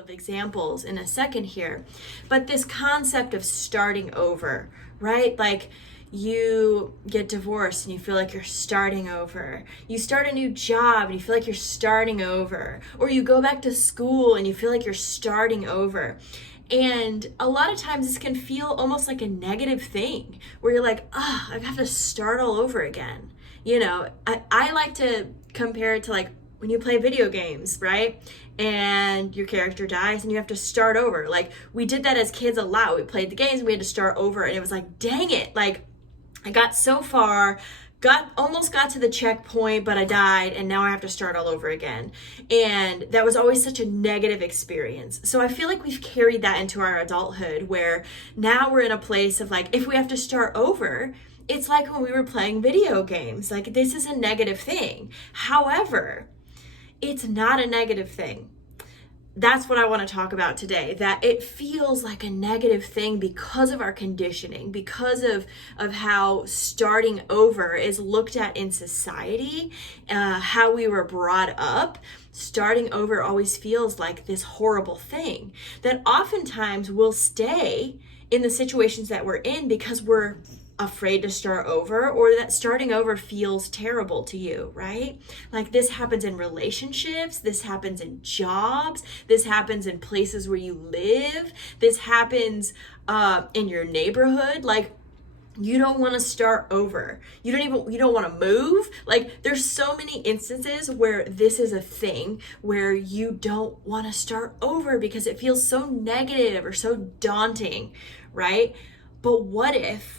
of examples in a second here. But this concept of starting over, right? Like you get divorced and you feel like you're starting over. You start a new job and you feel like you're starting over. Or you go back to school and you feel like you're starting over. And a lot of times this can feel almost like a negative thing where you're like, I have to start all over again. I like to compare it to like when you play video games, right? And your character dies and you have to start over. Like we did that as kids a lot. We played the games and we had to start over, and it was like, dang it. Like I got so far, almost got to the checkpoint, but I died, and now I have to start all over again. And that was always such a negative experience. So I feel like we've carried that into our adulthood, where now we're in a place of like, if we have to start over, it's like when we were playing video games. Like this is a negative thing. However, it's not a negative thing. That's what I want to talk about today, that it feels like a negative thing because of our conditioning, because of how starting over is looked at in society, how we were brought up. Starting over always feels like this horrible thing that oftentimes we'll stay in the situations that we're in because we're afraid to start over, or that starting over feels terrible to you, right? Like this happens in relationships, this happens in jobs, this happens in places where you live, this happens in your neighborhood. Like you don't want to start over. You don't want to move. Like there's so many instances where this is a thing where you don't want to start over because it feels so negative or so daunting, right? But what if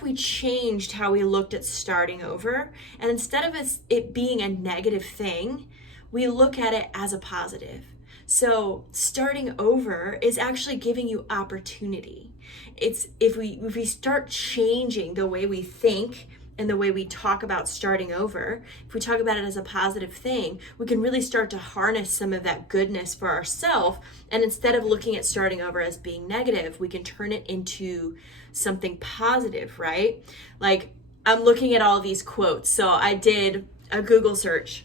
we changed how we looked at starting over, and instead of it being a negative thing, we look at it as a positive? So starting over is actually giving you opportunity. It's if we start changing the way we think and the way we talk about starting over, if we talk about it as a positive thing, we can really start to harness some of that goodness for ourselves. And instead of looking at starting over as being negative, we can turn it into something positive, right? Like I'm looking at all these quotes. So I did a Google search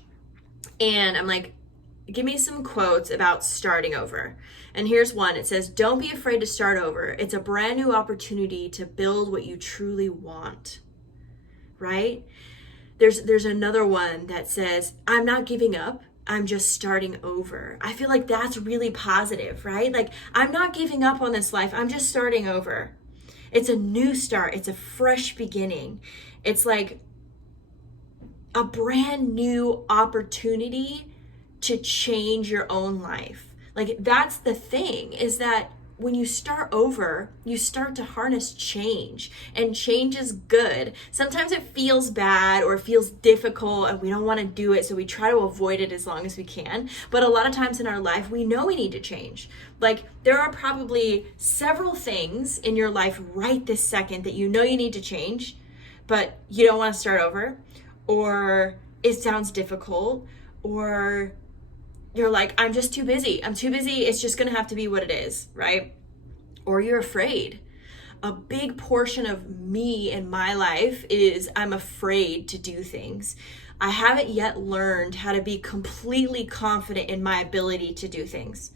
and I'm like, give me some quotes about starting over. And here's one. It says, don't be afraid to start over. It's a brand new opportunity to build what you truly want. Right? There's another one that says, I'm not giving up, I'm just starting over. I feel like that's really positive, right? Like I'm not giving up on this life, I'm just starting over. It's a new start, it's a fresh beginning. It's like a brand new opportunity to change your own life. Like that's the thing, is that when you start over, you start to harness change, and change is good. Sometimes it feels bad or it feels difficult and we don't want to do it, so we try to avoid it as long as we can. But a lot of times in our life, we know we need to change. Like there are probably several things in your life right this second that you know you need to change, but you don't want to start over, or it sounds difficult, or you're like, I'm just too busy. I'm too busy. It's just going to have to be what it is, right? Or you're afraid. A big portion of me in my life is I'm afraid to do things. I haven't yet learned how to be completely confident in my ability to do things.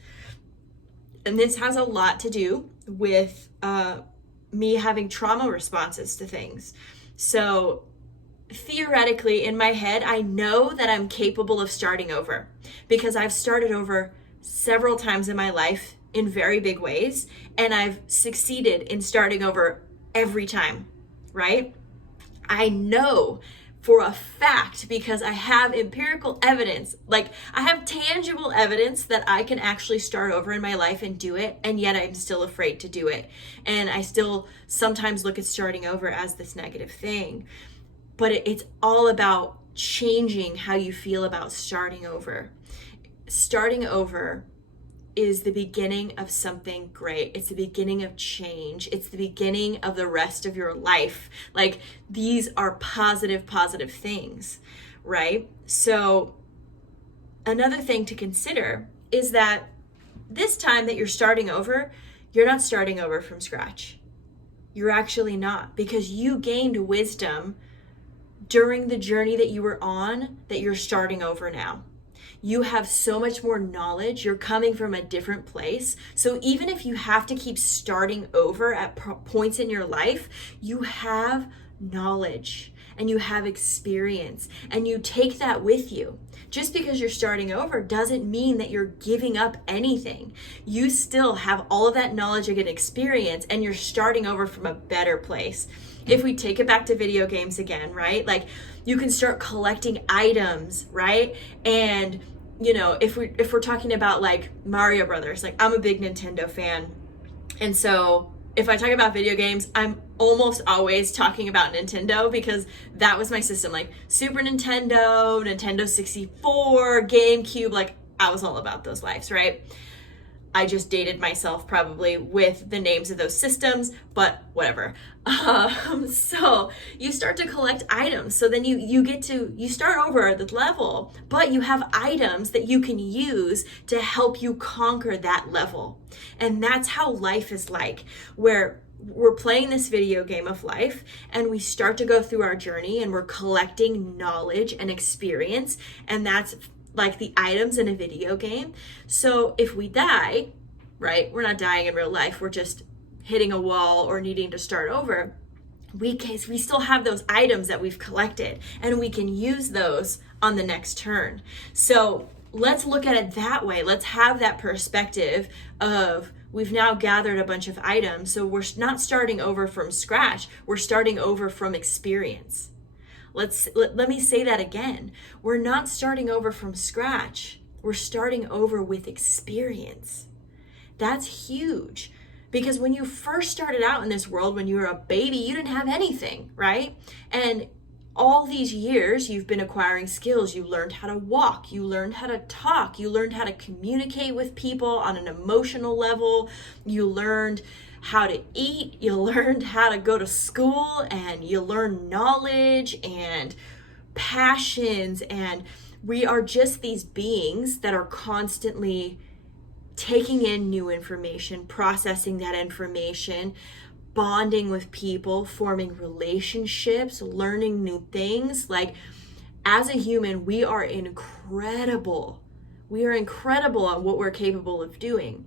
And this has a lot to do with me having trauma responses to things. So theoretically, in my head, I know that I'm capable of starting over because I've started over several times in my life in very big ways, and I've succeeded in starting over every time, right? I know for a fact because I have empirical evidence, like I have tangible evidence that I can actually start over in my life and do it, and yet I'm still afraid to do it. And I still sometimes look at starting over as this negative thing. But it's all about changing how you feel about starting over. Starting over is the beginning of something great. It's the beginning of change. It's the beginning of the rest of your life. Like these are positive things, right? So another thing to consider is that this time that you're starting over, you're not starting over from scratch. You're actually not, because you gained wisdom during the journey that you were on that you're starting over now. You have so much more knowledge. You're coming from a different place. So even if you have to keep starting over at points in your life, you have knowledge and you have experience and you take that with you. Just because you're starting over doesn't mean that you're giving up anything. You still have all of that knowledge and experience, and you're starting over from a better place. If we take it back to video games again, right? Like, you can start collecting items, right? And you know, if we're talking about like Mario Brothers, like I'm a big Nintendo fan. And so if I talk about video games, I'm almost always talking about Nintendo because that was my system. Like Super Nintendo, Nintendo 64, GameCube, like I was all about those lives, right? I just dated myself probably with the names of those systems, but whatever. So you start to collect items. So then you start over at the level, but you have items that you can use to help you conquer that level. And that's how life is like, where we're playing this video game of life and we start to go through our journey and we're collecting knowledge and experience. And that's like the items in a video game. So if we die, right, we're not dying in real life, we're just hitting a wall or needing to start over, we still have those items that we've collected and we can use those on the next turn. So let's look at it that way. Let's have that perspective of we've now gathered a bunch of items. So we're not starting over from scratch, we're starting over from experience. Let me say that again. We're not starting over from scratch. We're starting over with experience. That's huge. Because when you first started out in this world, when you were a baby, you didn't have anything, right? And all these years you've been acquiring skills. You learned how to walk, you learned how to talk, you learned how to communicate with people on an emotional level, you learned how to eat, you learned how to go to school, and you learn knowledge and passions. And we are just these beings that are constantly taking in new information, processing that information, bonding with people, forming relationships, learning new things. Like, as a human, we are incredible. We are incredible at what we're capable of doing.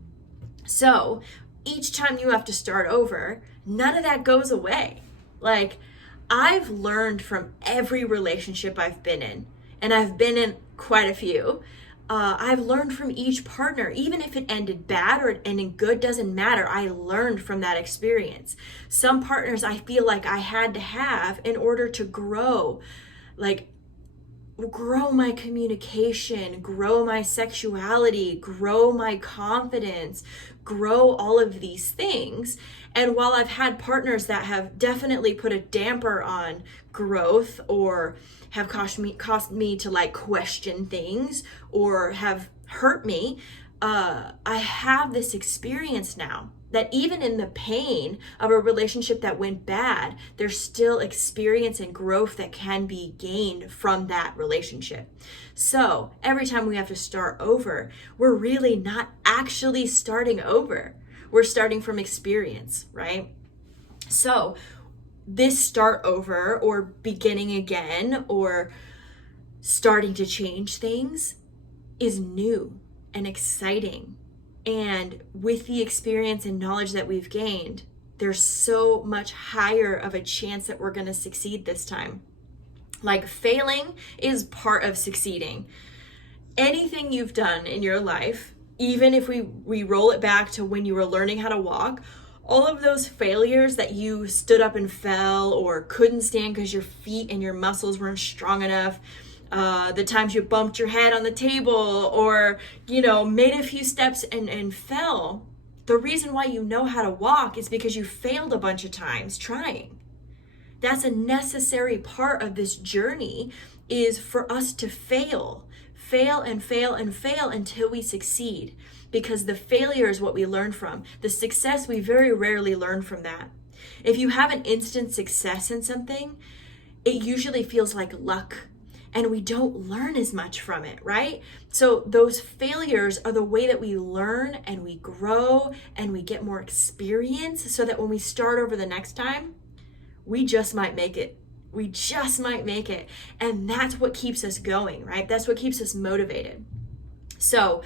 So each time you have to start over, none of that goes away. Like, I've learned from every relationship I've been in, and I've been in quite a few. I've learned from each partner, even if it ended bad or it ended good, doesn't matter. I learned from that experience. Some partners I feel like I had to have in order to grow, like grow my communication, grow my sexuality, grow my confidence, grow all of these things. And while I've had partners that have definitely put a damper on growth or have caused me to like question things or have hurt me, I have this experience now that even in the pain of a relationship that went bad, there's still experience and growth that can be gained from that relationship. So every time we have to start over, we're really not actually starting over. We're starting from experience, right? So this start over or beginning again or starting to change things is new and exciting. And with the experience and knowledge that we've gained, there's so much higher of a chance that we're going to succeed this time. Like, failing is part of succeeding. Anything you've done in your life, even if we roll it back to when you were learning how to walk, all of those failures that you stood up and fell or couldn't stand because your feet and your muscles weren't strong enough, the times you bumped your head on the table or, made a few steps and fell, the reason why you know how to walk is because you failed a bunch of times trying. That's a necessary part of this journey, is for us to fail and fail and fail until we succeed. Because the failure is what we learn from. The success, we very rarely learn from that. If you have an instant success in something, it usually feels like luck, and we don't learn as much from it, right? So those failures are the way that we learn and we grow and we get more experience, so that when we start over the next time, we just might make it. We just might make it. And that's what keeps us going, right? That's what keeps us motivated. So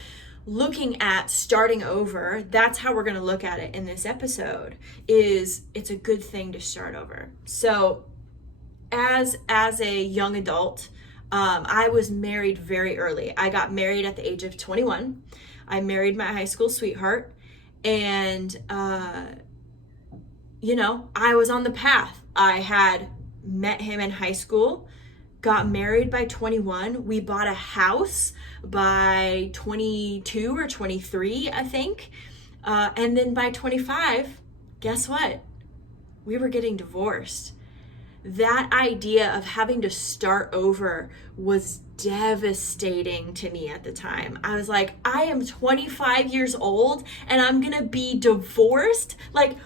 looking at starting over, that's how we're going to look at it in this episode, is it's a good thing to start over. So as a young adult, I was married very early. I got married at the age of 21. I married my high school sweetheart, and I was on the path. I had met him in high school, got married by 21. We bought a house by 22 or 23, I think. And then by 25, guess what? We were getting divorced. That idea of having to start over was devastating to me at the time. I was like, I am 25 years old and I'm gonna be divorced? Like,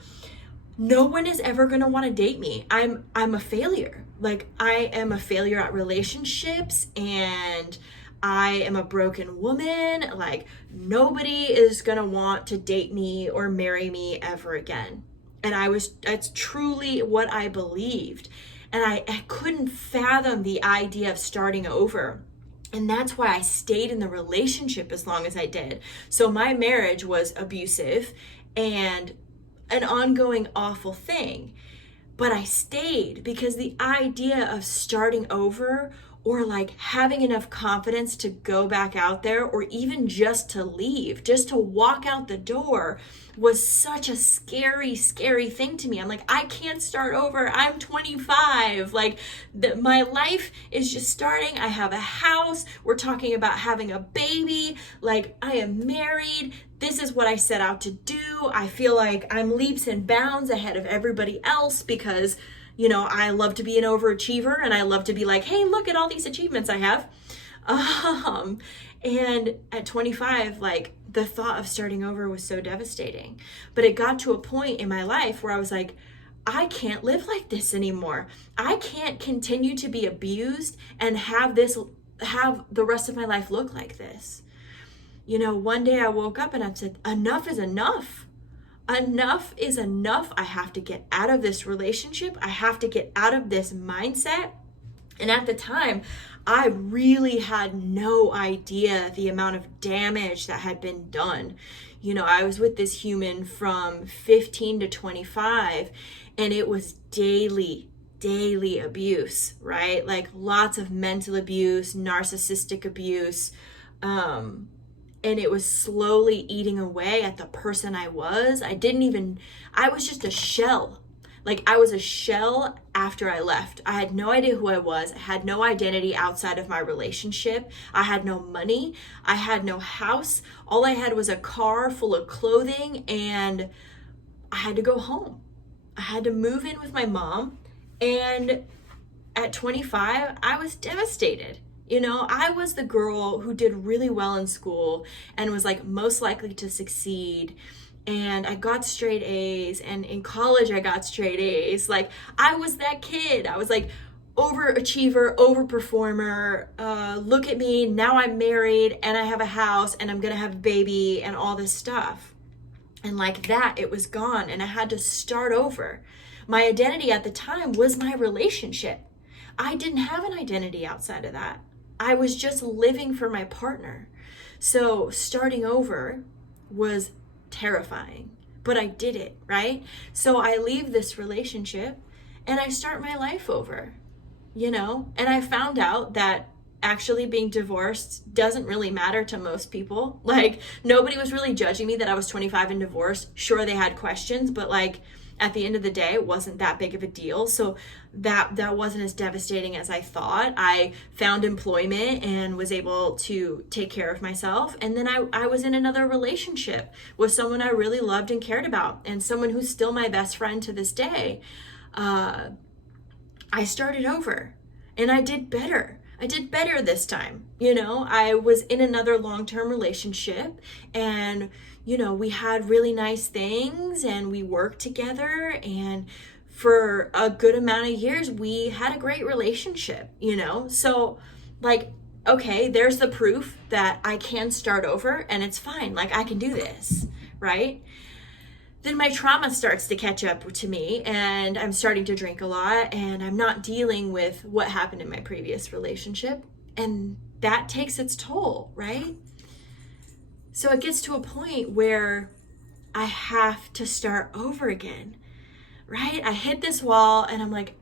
no one is ever going to want to date me. I'm a failure. Like, I am a failure at relationships, and I am a broken woman. Like, nobody is going to want to date me or marry me ever again. And that's truly what I believed. And I couldn't fathom the idea of starting over. And that's why I stayed in the relationship as long as I did. So my marriage was abusive and an ongoing awful thing, but I stayed because the idea of starting over, or like having enough confidence to go back out there, or even just to leave, just to walk out the door, was such a scary thing to me. I'm like, I can't start over. I'm 25. Like, my life is just starting. I have a house. We're talking about having a baby. Like, I am married. This is what I set out to do. I feel like I'm leaps and bounds ahead of everybody else because, I love to be an overachiever, and I love to be like, hey, look at all these achievements I have. And at 25, like, the thought of starting over was so devastating. But it got to a point in my life where I was like, I can't live like this anymore. I can't continue to be abused and have the rest of my life look like this. One day I woke up and I said, enough is enough. Enough is enough. I have to get out of this relationship. I have to get out of this mindset. And at the time, I really had no idea the amount of damage that had been done. I was with this human from 15 to 25, and it was daily abuse, right? Like, lots of mental abuse, narcissistic abuse, and it was slowly eating away at the person I was. I was just a shell. Like, I was a shell after I left. I had no idea who I was. I had no identity outside of my relationship. I had no money. I had no house. All I had was a car full of clothing, and I had to go home. I had to move in with my mom. And at 25, I was devastated. I was the girl who did really well in school and was like most likely to succeed. And I got straight A's, and in college I got straight A's. Like, I was that kid. I was like overachiever, overperformer. Look at me, now I'm married and I have a house and I'm gonna have a baby and all this stuff. And like that, it was gone, and I had to start over. My identity at the time was my relationship. I didn't have an identity outside of that. I was just living for my partner. So starting over was terrifying, but I did it, right? So I leave this relationship and I start my life over, and I found out that actually being divorced doesn't really matter to most people. Like, nobody was really judging me that I was 25 and divorced. Sure, they had questions, but like, at the end of the day, it wasn't that big of a deal. So that wasn't as devastating as I thought. I found employment and was able to take care of myself. And then I was in another relationship with someone I really loved and cared about, and someone who's still my best friend to this day. I started over, and I did better. I did better this time. I was in another long-term relationship, and we had really nice things, and we worked together, and for a good amount of years, we had a great relationship, So, like, okay, there's the proof that I can start over, and it's fine. Like, I can do this, right? Then my trauma starts to catch up to me, and I'm starting to drink a lot, and I'm not dealing with what happened in my previous relationship, and that takes its toll, right? So it gets to a point where I have to start over again, right? I hit this wall and I'm like,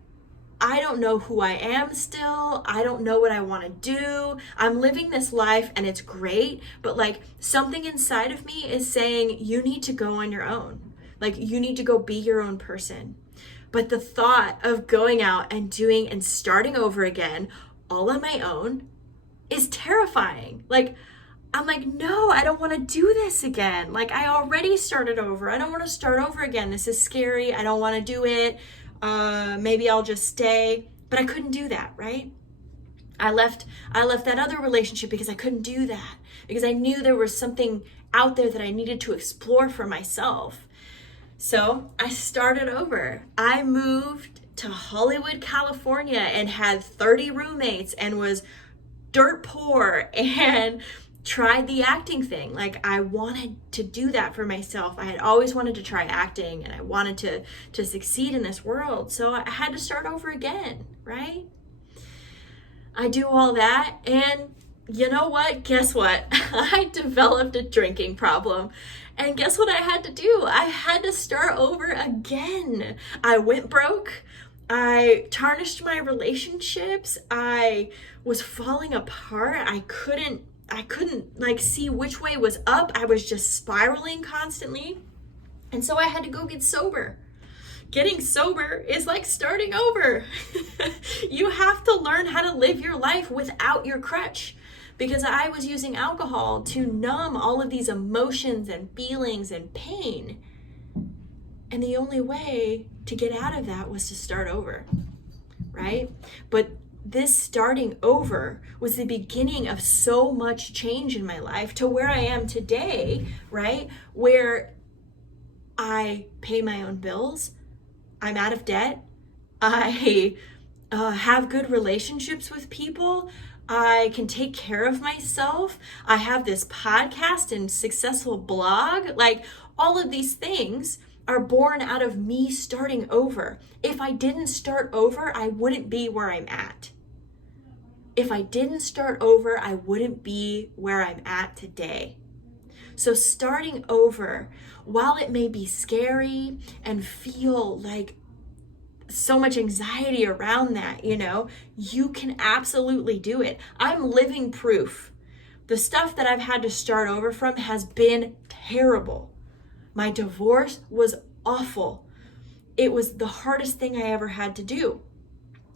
I don't know who I am still. I don't know what I want to do. I'm living this life and it's great, but like something inside of me is saying you need to go on your own. Like you need to go be your own person. But the thought of going out and doing and starting over again all on my own is terrifying. Like I'm like, no, I don't want to do this again. Like I already started over. I don't want to start over again. This is scary. I don't want to do it. Maybe I'll just stay. But I couldn't do that, right? I left that other relationship because I couldn't do that. Because I knew there was something out there that I needed to explore for myself. So I started over. I moved to Hollywood, California and had 30 roommates and was dirt poor and tried the acting thing. Like I wanted to do that for myself. I had always wanted to try acting and I wanted to succeed in this world. So I had to start over again, right? I do all that and you know what? Guess what? I developed a drinking problem. And guess what I had to do? I had to start over again. I went broke. I tarnished my relationships. I was falling apart. I couldn't like see which way was up. I was just spiraling constantly. And so I had to go get sober. Getting sober is like starting over. You have to learn how to live your life without your crutch. Because I was using alcohol to numb all of these emotions and feelings and pain. And the only way to get out of that was to start over, right? But this starting over was the beginning of so much change in my life to where I am today, right? Where I pay my own bills, I'm out of debt, I have good relationships with people, I can take care of myself, I have this podcast and successful blog, like all of these things are born out of me starting over. If I didn't start over, I wouldn't be where I'm at. If I didn't start over, I wouldn't be where I'm at today. So starting over, while it may be scary and feel like so much anxiety around that, you can absolutely do it. I'm living proof. The stuff that I've had to start over from has been terrible. My divorce was awful. It was the hardest thing I ever had to do.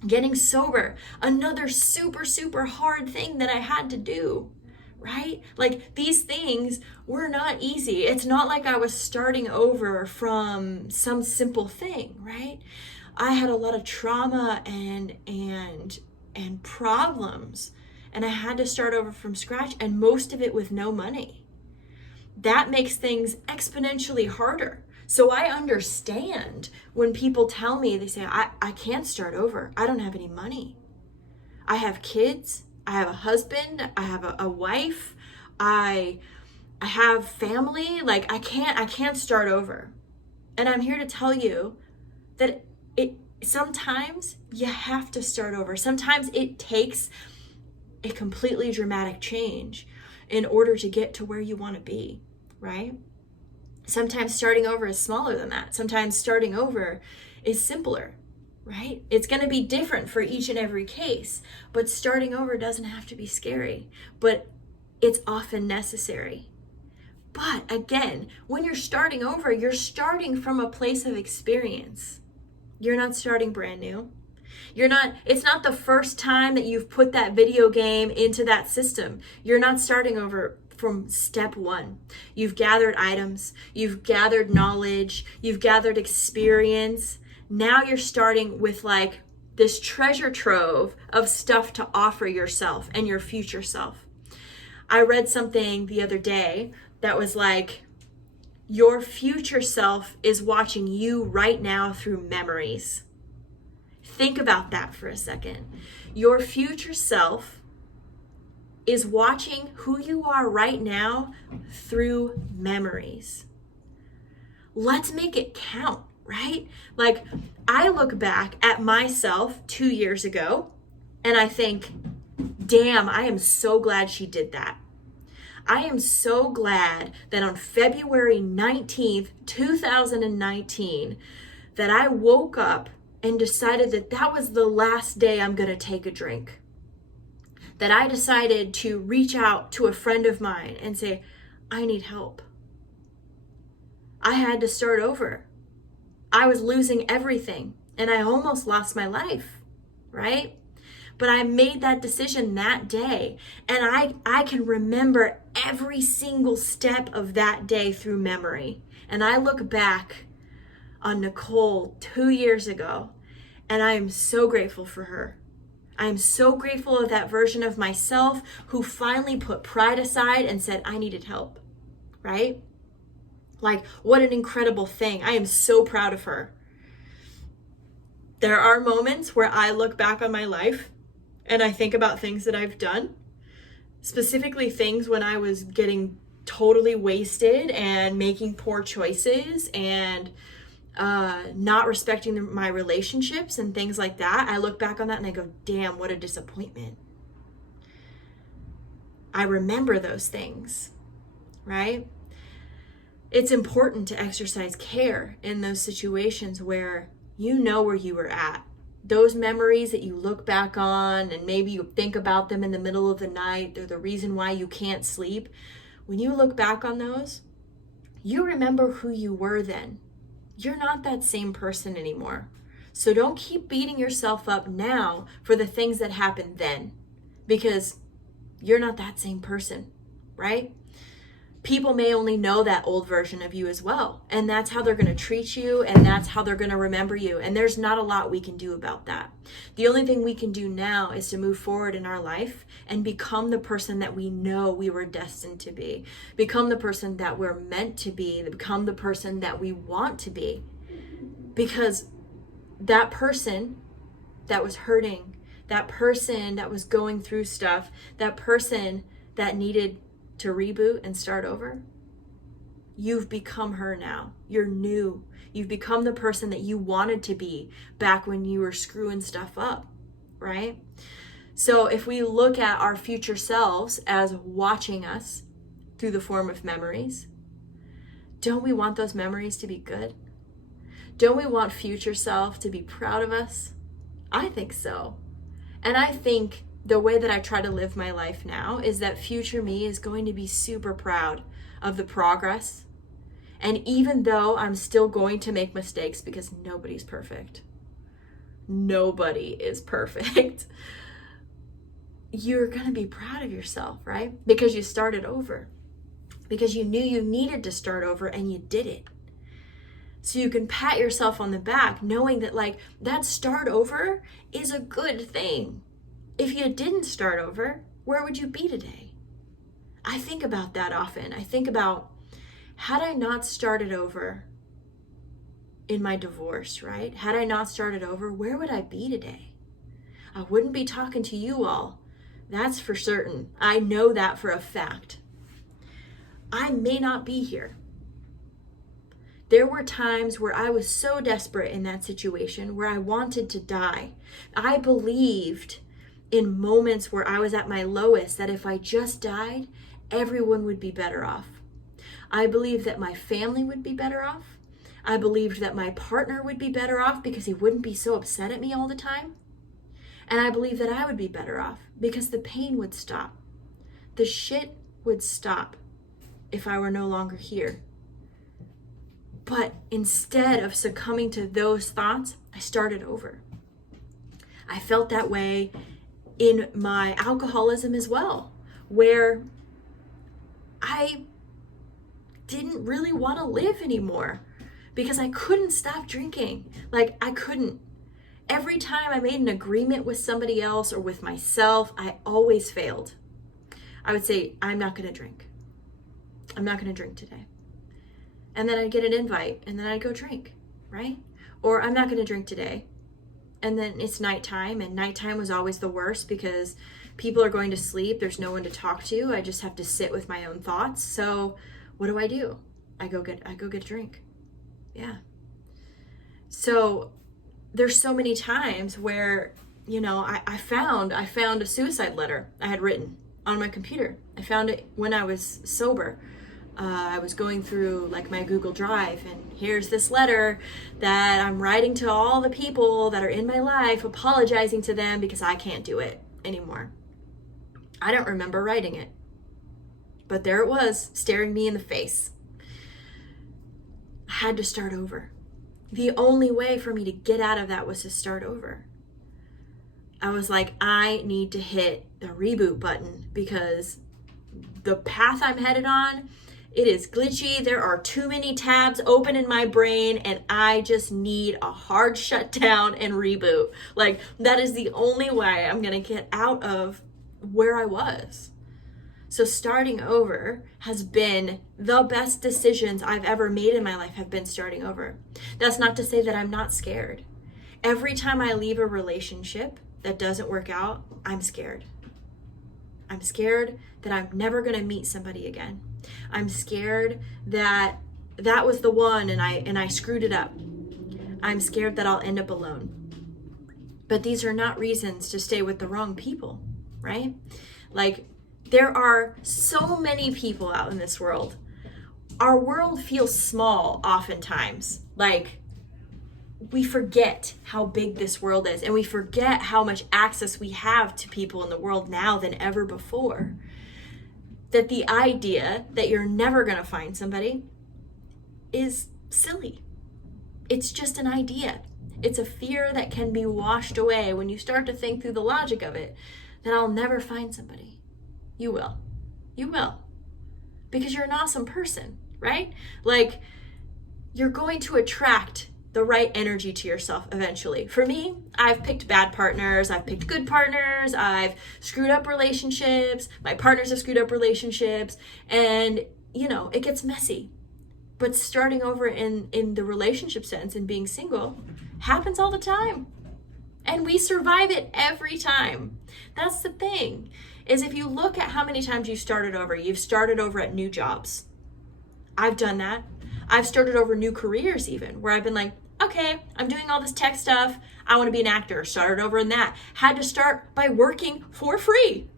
Getting sober, another super, super hard thing that I had to do, right? Like these things were not easy. It's not like I was starting over from some simple thing, right? I had a lot of trauma and problems, and I had to start over from scratch, and most of it with no money. That makes things exponentially harder. So I understand when people tell me, they say, I can't start over. I don't have any money. I have kids. I have a husband. I have a wife. I have family. Like I can't start over. And I'm here to tell you that sometimes you have to start over. Sometimes it takes a completely dramatic change in order to get to where you want to be, right? Sometimes starting over is smaller than that. Sometimes starting over is simpler, right? It's going to be different for each and every case, but starting over doesn't have to be scary, but it's often necessary. But again, when you're starting over, you're starting from a place of experience. You're not starting brand new. It's not the first time that you've put that video game into that system. You're not starting over from step one. You've gathered items, you've gathered knowledge, you've gathered experience. Now you're starting with like this treasure trove of stuff to offer yourself and your future self. I read something the other day that was like, your future self is watching you right now through memories. Think about that for a second. Your future self is watching who you are right now through memories. Let's make it count, right? Like I look back at myself 2 years ago and I think, damn, I am so glad she did that. I am so glad that on February 19th, 2019, that I woke up and decided that that was the last day I'm going to take a drink. That I decided to reach out to a friend of mine and say, I need help. I had to start over. I was losing everything and I almost lost my life, right? But I made that decision that day, and I can remember every single step of that day through memory. And I look back on Nicole 2 years ago, and I am so grateful for her. I am so grateful of that version of myself who finally put pride aside and said, I needed help, right? Like, what an incredible thing. I am so proud of her. There are moments where I look back on my life and I think about things that I've done, specifically things when I was getting totally wasted and making poor choices and not respecting my relationships and things like that. I look back on that and I go, damn, what a disappointment. I remember those things, right? It's important to exercise care in those situations where you know where you were at. Those memories that you look back on and maybe you think about them in the middle of the night, they're the reason why you can't sleep. When you look back on those, you remember who you were then. You're not that same person anymore. So don't keep beating yourself up now for the things that happened then, because you're not that same person, right? People may only know that old version of you as well. And that's how they're going to treat you, and that's how they're going to remember you. And there's not a lot we can do about that. The only thing we can do now is to move forward in our life and become the person that we know we were destined to be. Become the person that we're meant to be. Become the person that we want to be. Because that person that was hurting, that person that was going through stuff, that person that needed to reboot and start over, you've become her now. You're new. You've become the person that you wanted to be back when you were screwing stuff up, right? So if we look at our future selves as watching us through the form of memories, don't we want those memories to be good? Don't we want future self to be proud of us? I think so. And I think the way that I try to live my life now is that future me is going to be super proud of the progress. And even though I'm still going to make mistakes, because nobody's perfect. Nobody is perfect. You're going to be proud of yourself, right? Because you started over. Because you knew you needed to start over and you did it. So you can pat yourself on the back knowing that that start over is a good thing. If you didn't start over, where would you be today? I think about that often. I think about, had I not started over in my divorce, right? Had I not started over, where would I be today? I wouldn't be talking to you all. That's for certain. I know that for a fact. I may not be here. There were times where I was so desperate in that situation where I wanted to die. I believed in moments where I was at my lowest that if I just died, everyone would be better off. I believed that my family would be better off. I believed that my partner would be better off because he wouldn't be so upset at me all the time. And I believed that I would be better off because the pain would stop. The shit would stop if I were no longer here. But instead of succumbing to those thoughts, I started over. I felt that way in my alcoholism as well, where I didn't really want to live anymore because I couldn't stop drinking. I couldn't. Every time I made an agreement with somebody else or with myself, I always failed. I would say, I'm not going to drink. I'm not going to drink today. And then I'd get an invite and then I'd go drink, right? Or I'm not going to drink today. And then it's nighttime, and nighttime was always the worst because people are going to sleep. There's no one to talk to. I just have to sit with my own thoughts. So what do? I go get a drink. Yeah. So there's so many times where, I found a suicide letter I had written. on my computer. I found it when I was sober. I was going through like my Google Drive, and here's this letter that I'm writing to all the people that are in my life, apologizing to them because I can't do it anymore. I don't remember writing it, but there it was, staring me in the face. I had to start over. The only way for me to get out of that was to start over. I was like, I need to hit the reboot button because the path I'm headed on, it is glitchy. There are too many tabs open in my brain, and I just need a hard shutdown and reboot. Like, that is the only way I'm going to get out of where I was. So starting over has been the best decisions I've ever made in my life, have been starting over. That's not to say that I'm not scared. Every time I leave a relationship that doesn't work out, I'm scared. I'm scared that I'm never going to meet somebody again. I'm scared that that was the one and I screwed it up. I'm scared that I'll end up alone. But these are not reasons to stay with the wrong people, right? Like, there are so many people out in this world. Our world feels small oftentimes. Like, we forget how big this world is, and we forget how much access we have to people in the world now than ever before. That the idea that you're never going to find somebody is silly. It's just an idea. It's a fear that can be washed away when you start to think through the logic of it, that I'll never find somebody. You will. You will. Because you're an awesome person, right? Like, you're going to attract the right energy to yourself eventually. For me, I've picked bad partners, I've picked good partners, I've screwed up relationships, my partners have screwed up relationships, and it gets messy. But starting over in the relationship sense and being single happens all the time. And we survive it every time. That's the thing, is if you look at how many times you've started over at new jobs. I've done that. I've started over new careers even, where I've been like, okay, I'm doing all this tech stuff. I want to be an actor. Started over in that. Had to start by working for free.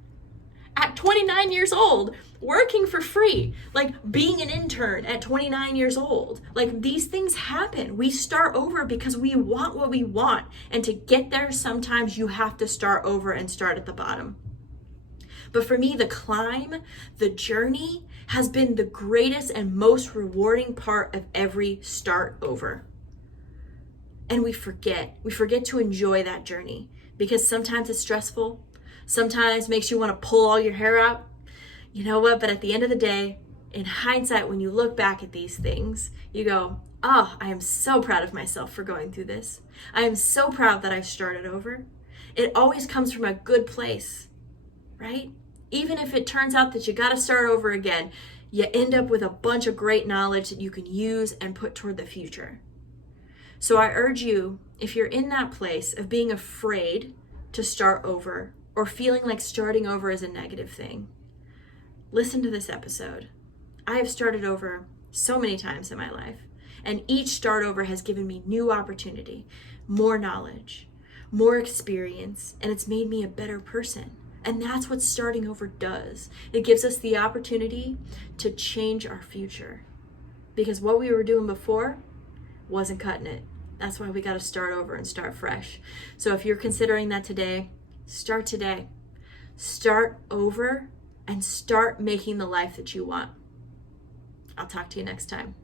At 29 years old, working for free. Like being an intern at 29 years old. Like, these things happen. We start over because we want what we want. And to get there, sometimes you have to start over and start at the bottom. But for me, the climb, the journey, has been the greatest and most rewarding part of every start over. And we forget to enjoy that journey, because sometimes it's stressful. Sometimes it makes you want to pull all your hair out. You know what? But at the end of the day, in hindsight, when you look back at these things, you go, oh, I am so proud of myself for going through this. I am so proud that I've started over. It always comes from a good place, right? Even if it turns out that you got to start over again, you end up with a bunch of great knowledge that you can use and put toward the future. So I urge you, if you're in that place of being afraid to start over or feeling like starting over is a negative thing, listen to this episode. I have started over so many times in my life, and each start over has given me new opportunity, more knowledge, more experience, and it's made me a better person. And that's what starting over does. It gives us the opportunity to change our future, because what we were doing before wasn't cutting it. That's why we got to start over and start fresh. So if you're considering that today, start today. Start over and start making the life that you want. I'll talk to you next time.